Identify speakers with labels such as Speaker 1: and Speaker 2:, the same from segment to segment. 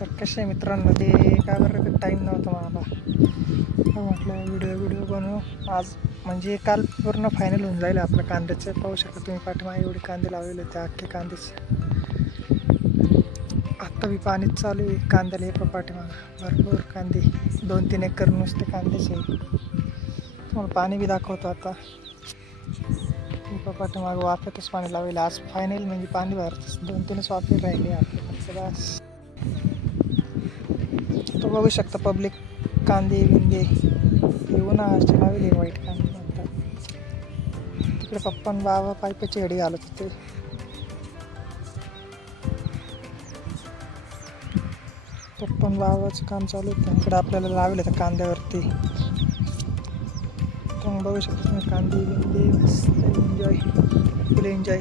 Speaker 1: तर कसे मित्रांनो ते काय बरं टाईम नव्हता मला. हो म्हटलं व्हिडिओ व्हिडिओ बनवू. आज म्हणजे काल पूर्ण फायनल होऊन जाईल आपलं कांद्याचं. पाहू शकता तुम्ही पाठीमागे एवढे कांदे लावलेले त्या अख्खे कांद्याचे कमी पाणीच चालू आहे कांद्याला एका पाठीमाग भरपूर कांदे दोन तीन एकर नुसते कांदेच आहे तुम्हाला पाणी बी दाखवतो आता। एका पाठीमाग वाफ्यातच पाणी लावेल आज फायनल म्हणजे पाणी भरतच दोन तीनच वाफे राहिले आपल्याकडे बस तो बघू शकता पब्लिक कांदे बिंदे. ना उन्हाळ्याचे लावेल वाईट कांदे तिकडे पप्पा बाबा पायपाची घडी घालत होते. पप्पा लावायचं काम चालू होतं इकडे आपल्याला लावले तर कांद्यावरती. पण बघू शकता तुम्ही कांदे बिंदे मस्त एन्जॉय फुल एन्जॉय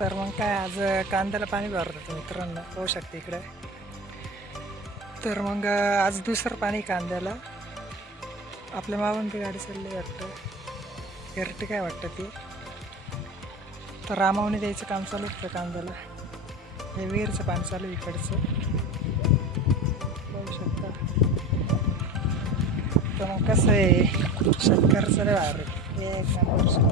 Speaker 1: तर मग काय आज कांद्याला पाणी भरत होतं मित्रांनो होऊ शकते इकडे. तर मग आज दुसरं पाणी कांद्याला. आपल्या मामांची गाडी चालली वाटतं. एरटी काय वाटतं ती? तर रामावणी द्यायचं काम चालू होतं कांद्याला. हे विहीरचं पाणी चालू आहे इकडचं. बघू शकता. तर मग कसं आहे शेतकऱ्याचं रे भारी. एक नंबर.